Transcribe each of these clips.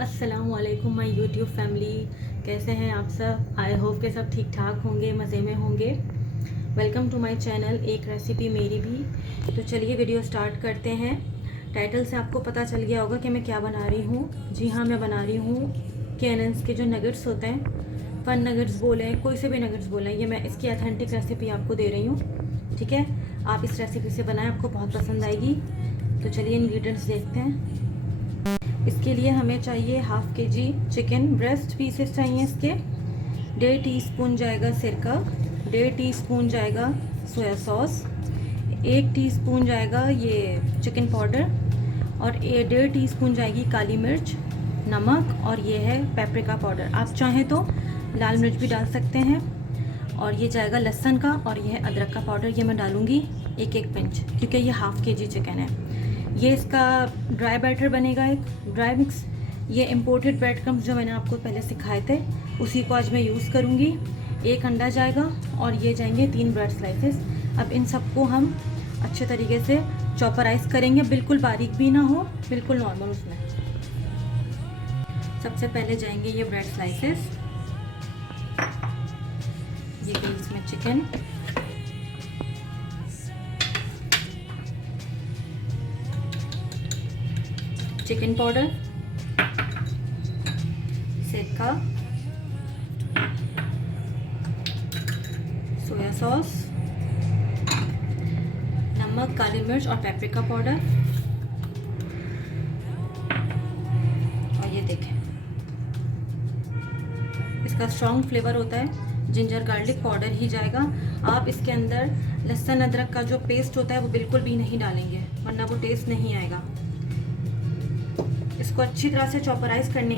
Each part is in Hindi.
अस्सलाम वालेकुम माय यूट्यूब फैमिली। कैसे हैं आप सब? आई होप के सब ठीक ठाक होंगे, मज़े में होंगे। वेलकम टू माय चैनल एक रेसिपी मेरी भी। तो चलिए वीडियो स्टार्ट करते हैं। टाइटल से आपको पता चल गया होगा कि मैं क्या बना रही हूँ। जी हाँ, मैं बना रही हूँ कैनन्स के जो नगेट्स होते हैं, फन नगेट्स बोलें, कोई से भी नगेट्स बोलें, ये मैं इसकी ऑथेंटिक रेसिपी आपको दे रही हूँ। ठीक है, आप इस रेसिपी से बनाएं, आपको बहुत पसंद आएगी। तो चलिए इंग्रेडिएंट्स देखते हैं। इसके लिए हमें चाहिए half kg chicken breast pieces चाहिए इसके। 1.5 टीस्पून जाएगा सिरका, 1.5 टीस्पून जाएगा सोया सॉस, 1 टीस्पून जाएगा ये चिकन पाउडर और 1.5 टीस्पून जाएगी काली मिर्च, नमक और ये है पेपरिका पाउडर। आप चाहें तो लाल मिर्च भी डाल सकते हैं। और ये जाएगा लहसुन का और ये है अदरक का पाउडर, ये मैं डालूँगी एक पिंच, क्योंकि ये हाफ़ kg चिकन है। ये इसका ड्राई बैटर बनेगा, एक ड्राई मिक्स। ये इम्पोर्टेड ब्रेड क्रम्स जो मैंने आपको पहले सिखाए थे, उसी को आज मैं यूज़ करूँगी। 1 अंडा जाएगा और ये जाएंगे 3 ब्रेड स्लाइसेस। अब इन सबको हम अच्छे तरीके से चॉपराइज करेंगे, बिल्कुल बारीक भी ना हो, बिल्कुल नॉर्मल उसमें। सबसे पहले जाएंगे ये ब्रेड स्लाइसेस, ये गई इसमें चिकन, चिकन पाउडर, सिरका, सोया सॉस, नमक, काली मिर्च और पेपरिका पाउडर। और ये देखें, इसका स्ट्रॉन्ग फ्लेवर होता है, जिंजर गार्लिक पाउडर ही जाएगा। आप इसके अंदर लहसुन अदरक का जो पेस्ट होता है वो बिल्कुल भी नहीं डालेंगे, वरना वो टेस्ट नहीं आएगा। इसको अच्छी तरह से चॉपराइज करने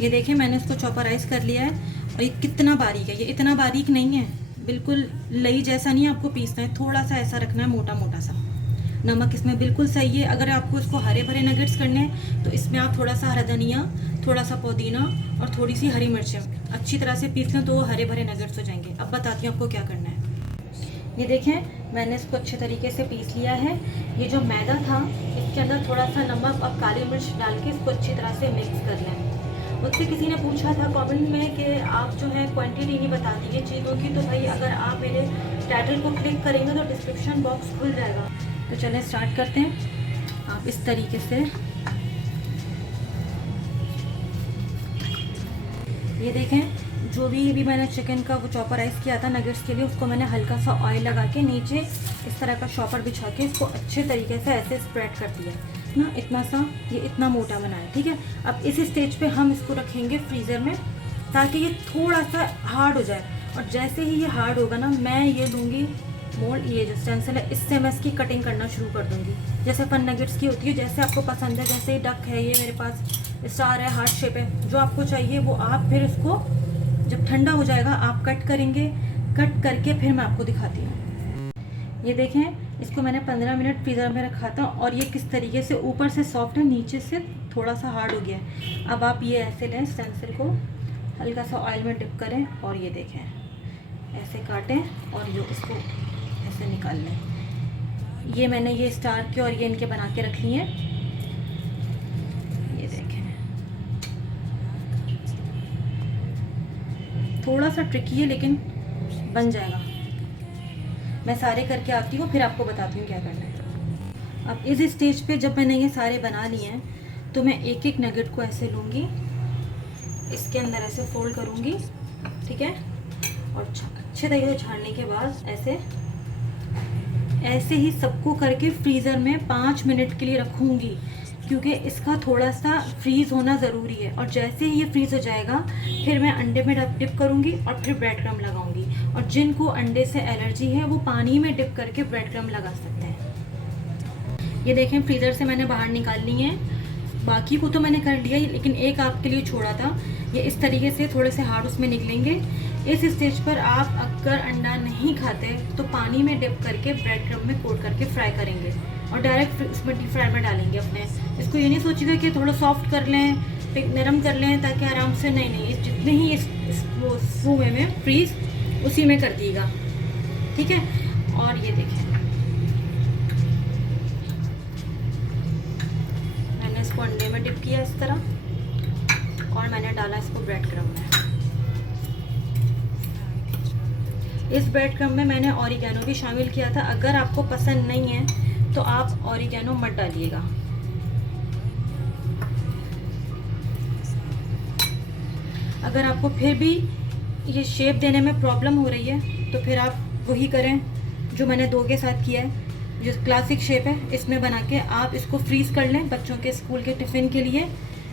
ये देखिए मैंने इसको चॉपराइज कर लिया है। और ये कितना बारीक है, ये इतना बारीक नहीं है, बिल्कुल लई जैसा नहीं आपको पीसना है, थोड़ा सा ऐसा रखना है, मोटा मोटा सा। नमक इसमें बिल्कुल सही है। अगर आपको इसको हरे भरे नगेट्स करने हैं तो इसमें आप थोड़ा सा हरा धनिया, थोड़ा सा पुदीना और थोड़ी सी हरी मिर्चें अच्छी तरह से पीस लें तो वो हरे भरे नगेट्स हो जाएंगे। अब बताती हूँ आपको क्या करना है। ये देखें मैंने इसको अच्छे तरीके से पीस लिया है। ये जो मैदा था इसके अंदर थोड़ा सा नमक और काली मिर्च डाल के इसको अच्छी तरह से मिक्स कर लें। मुझसे किसी ने पूछा था कमेंट में कि आप जो है क्वांटिटी नहीं बता दी चीज़ों की, तो भाई अगर आप मेरे टाइटल को क्लिक करेंगे तो डिस्क्रिप्शन बॉक्स खुल जाएगा। तो चलें स्टार्ट करते हैं। आप इस तरीके से ये देखें, जो भी मैंने चिकन का वो चॉपराइज किया था नगेट्स के लिए, उसको मैंने हल्का सा ऑयल लगा के नीचे इस तरह का शॉपर बिछा के इसको अच्छे तरीके से ऐसे स्प्रेड कर दिया ना, इतना सा, ये इतना मोटा बना है। ठीक है, अब इस स्टेज पे हम इसको रखेंगे फ्रीज़र में ताकि ये थोड़ा सा हार्ड हो जाए। और जैसे ही ये हार्ड होगा ना, मैं ये लूँगी मोल्ड, ये जो स्टेंसिल है, इससे मैं इसकी कटिंग करना शुरू कर दूँगी, जैसे फन नगेट्स की होती है, जैसे आपको पसंद है। जैसे डक है, ये मेरे पास स्टार है, हार्ट शेप है, जो आपको चाहिए वो आप फिर इसको जब ठंडा हो जाएगा आप कट करेंगे। कट करके फिर मैं आपको दिखाती हूँ। ये देखें, इसको मैंने 15 मिनट फ्रीज़र में रखा था और ये किस तरीके से ऊपर से सॉफ्ट है, नीचे से थोड़ा सा हार्ड हो गया है। अब आप ये ऐसे लें, स्टेंसिल को हल्का सा ऑयल में डिप करें और ये देखें ऐसे काटें और ये इसको ऐसे निकाल लें। ये मैंने ये स्टार के और ये इनके बना के रख लिए हैं। ये देखें, थोड़ा सा ट्रिकी है लेकिन बन जाएगा। मैं सारे करके आती हूँ फिर आपको बताती हूँ क्या करना है। अब इस स्टेज पे जब मैंने ये सारे बना लिए हैं तो मैं एक एक नगेट को ऐसे लूँगी, इसके अंदर ऐसे फोल्ड करूँगी, ठीक है, और अच्छे तरीके से झाड़ने के बाद ऐसे ही सबको करके फ्रीज़र में 5 मिनट के लिए रखूँगी, क्योंकि इसका थोड़ा सा फ्रीज़ होना ज़रूरी है। और जैसे ही ये फ्रीज़ हो जाएगा फिर मैं अंडे में डिप करूँगी और फिर ब्रेड क्रम्ब लगाऊँगी। और जिनको अंडे से एलर्जी है वो पानी में डिप करके ब्रेड क्रम्ब लगा सकते हैं। ये देखें फ्रीज़र से मैंने बाहर निकाल ली है बाकी को तो मैंने कर लिया, लेकिन एक आपके लिए छोड़ा था। ये इस तरीके से थोड़े से हार्ड उसमें निकलेंगे। इस स्टेज पर आप अगर अंडा नहीं खाते तो पानी में डिप करके ब्रेड क्रम्ब में कोट करके फ्राई करेंगे और डायरेक्ट उसमें डीप फ्राई में डालेंगे अपने। इसको ये नहीं सोचिएगा कि थोड़ा सॉफ्ट कर लें, नरम कर लें ताकि आराम से, नहीं नहीं, जितने ही इस फूमे में फ्रीज उसी में कर दीजिएगा, ठीक है। और ये देखें, मैंने इसको अंडे में डिप किया इस तरह और मैंने डाला इसको ब्रेड क्रम्ब में। इस ब्रेड क्रम्ब में मैंने ऑरिगेनो भी शामिल किया था। अगर आपको पसंद नहीं है तो आप ऑरिगेनो मत डालिएगा। अगर आपको फिर भी ये शेप देने में प्रॉब्लम हो रही है तो फिर आप वही करें जो मैंने 2 के साथ किया है, जो क्लासिक शेप है। इसमें बना के आप इसको फ्रीज़ कर लें बच्चों के स्कूल के टिफ़िन के लिए।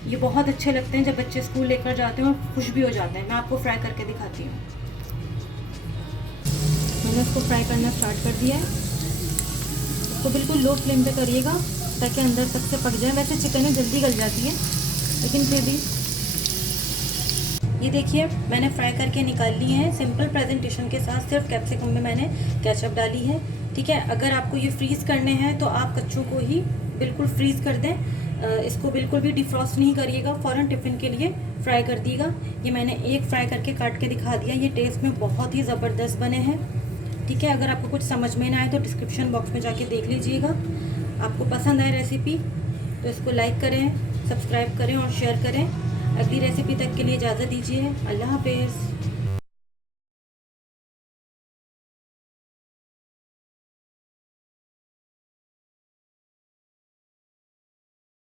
ये बहुत अच्छे लगते हैं जब बच्चे स्कूल लेकर जाते हैं और खुश भी हो जाते हैं। मैं आपको फ्राई करके दिखाती हूँ। मैंने इसको फ्राई करना स्टार्ट कर दिया है। इसको बिल्कुल लो फ्लेम पे करिएगा ताकि अंदर तक से पक जाए। वैसे चिकन जल्दी गल जाती है, लेकिन फिर भी ये देखिए मैंने फ्राई करके निकाल ली है सिंपल प्रेजेंटेशन के साथ। सिर्फ कैप्सिकम में मैंने केचप डाली है, ठीक है। अगर आपको ये फ्रीज़ करने हैं तो आप कच्चों को ही बिल्कुल फ्रीज़ कर दें। इसको बिल्कुल भी डिफ्रॉस्ट नहीं करिएगा, फ़ौरन टिफ़िन के लिए फ्राई कर दीजिएगा। ये मैंने एक फ्राई करके काट के दिखा दिया। ये टेस्ट में बहुत ही ज़बरदस्त बने हैं, ठीक है। अगर आपको कुछ समझ में ना आए तो डिस्क्रिप्शन बॉक्स में जाके देख लीजिएगा। आपको पसंद आए रेसिपी तो इसको लाइक करें, सब्सक्राइब करें और शेयर करें। अगली रेसिपी तक के लिए इजाज़त दीजिए। अल्लाह हाफ़िज़।